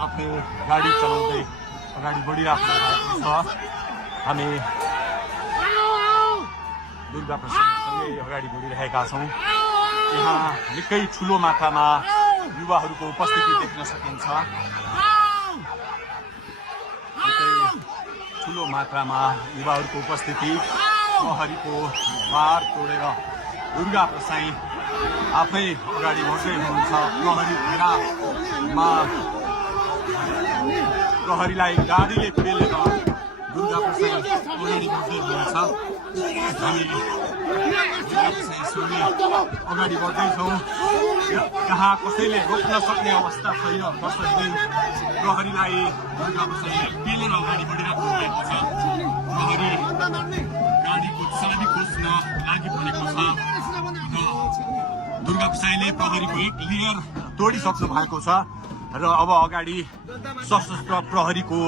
आफ्नो गाडी चलाउँदै अगाडि बढिराख्नु भएको छ। हामी दुर्गा प्रसादसँगै अगाडि बढिरहेका छौँ। यहाँ निकै ठुलो मात्रामा युवाहरूको उपस्थिति देख्न सकिन्छ। निकै ठुलो मात्रामा युवाहरूको उपस्थिति, प्रहरीको बार तोडेर दुर्गा प्रसाई आफै अगाडि बढ्दै हुनुहुन्छ। प्रहरी घेरामा प्रहरीलाई गाडीले पेलेर दुर्गा प्रसाई अगाडि बढ्दै हुनुहुन्छ। हामी दुर्गा प्रसाईसँगै अगाडि बढ्दैछौँ। जहाँ कसैले रोक्न सक्ने अवस्था छैन, कसैले प्रहरीलाई दुर्गा प्रसाईले पेलेर अगाडि बढिरहेको भएको छ। प्रहरी गाडीको चाबी खोज्न लागि परेको छ। दुर्गा प्रसाईले प्रहरीको एक लेयर तोडिसक्नु भएको छ र अब अगाडि सशस्त्र प्रहरीको